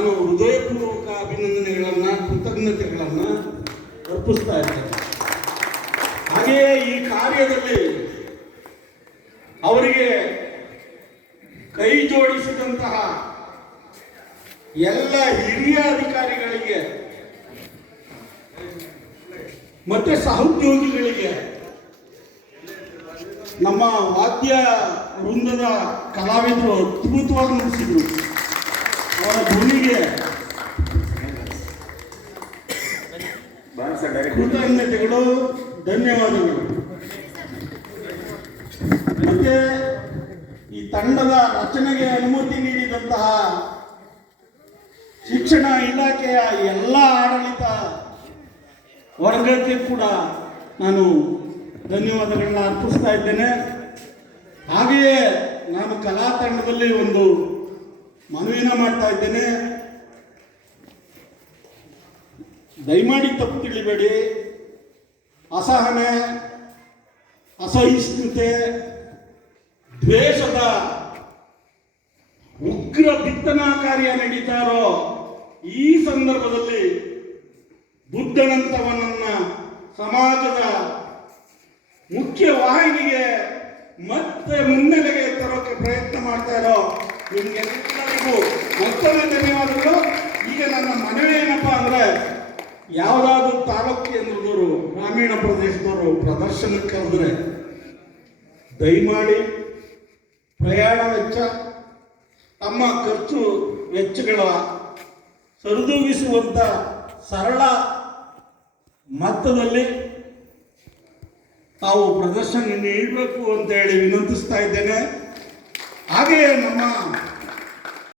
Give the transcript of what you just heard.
ನಾನು ಹೃದಯಪೂರ್ವಕ ಅಭಿನಂದನೆಗಳನ್ನು ಕೃತಜ್ಞತೆಗಳನ್ನು ಅರ್ಪಿಸ್ತಾ ಇದ್ದೇನೆ. ಹಾಗೆಯೇ ಈ ಕಾರ್ಯದಲ್ಲಿ ಅವರಿಗೆ ಕೈ ಜೋಡಿಸಿದಂತಹ ಎಲ್ಲ ಹಿರಿಯ ಅಧಿಕಾರಿಗಳಿಗೆ ಮತ್ತೆ ಸಹೋದ್ಯೋಗಿಗಳಿಗೆ, ನಮ್ಮ ವಾದ್ಯ ವೃಂದದ ಕಲಾವಿದರು ಅದ್ಭುತವಾಗಿ ನುಡಿಸಿದ್ರು. ಅವರ ಧ್ವನಿಗೆ ಕೃತಜ್ಞತೆಗಳು, ಧನ್ಯವಾದಗಳು. ಮತ್ತೆ ಈ ತಂಡದ ರಚನೆಗೆ ಅನುಮತಿ ನೀಡಿದಂತಹ ಶಿಕ್ಷಣ ಇಲಾಖೆಯ ಎಲ್ಲ ಆಡಳಿತ ವರ್ಗಕ್ಕೆ ಕೂಡ ನಾನು ಧನ್ಯವಾದಗಳನ್ನ ಅರ್ಪಿಸ್ತಾ ಇದ್ದೇನೆ. ಹಾಗೆಯೇ ನಾನು ಕಲಾ ತಂಡದಲ್ಲಿ ಒಂದು ಮನವಿನ ಮಾಡ್ತಾ ಇದ್ದೇನೆ. ದಯಮಾಡಿ ತಪ್ಪು ತಿಳಿಬೇಡಿ. ಅಸಹನೆ, ಅಸಹಿಷ್ಣುತೆ, ದ್ವೇಷದ ಉಗ್ರ ಬಿತ್ತನಾ ಕಾರ್ಯ ನಡೀತಾ ಇರೋ ಈ ಸಂದರ್ಭದಲ್ಲಿ ಬುದ್ಧನಂತವನನ್ನ ಸಮಾಜದ ಮುಖ್ಯ ವಾಹಿನಿಗೆ ಮತ್ತೆ ಮುನ್ನೆಲೆಗೆ ತರೋಕೆ ಪ್ರಯತ್ನ ಮಾಡ್ತಾ ಇರೋ ನಿಮ್ಗೆಲ್ಲರಿಗೂ ಮತ್ತೊಮ್ಮೆ ಧನ್ಯವಾದಗಳು. ಈಗ ನನ್ನ ಮನವಿ ಏನಪ್ಪ ಅಂದ್ರೆ, ಯಾವುದಾದ್ರೂ ತಾಲೂಕು ಕೇಂದ್ರದವರು, ಗ್ರಾಮೀಣ ಪ್ರದೇಶದವರು ಪ್ರದರ್ಶನಕ್ಕೆ ಹೋದರೆ ದಯಮಾಡಿ ಪ್ರಯಾಣ ವೆಚ್ಚ, ತಮ್ಮ ಖರ್ಚು ವೆಚ್ಚಗಳ ಸರಿದೂಗಿಸುವಂಥ ಸರಳ ಮೊತ್ತದಲ್ಲಿ ತಾವು ಪ್ರದರ್ಶನ ನೀಡಬೇಕು ಅಂತ ಹೇಳಿ ವಿನಂತಿಸ್ತಾ ಇದ್ದೇನೆ. ಹಾಗೆಯೇ ನಮ್ಮ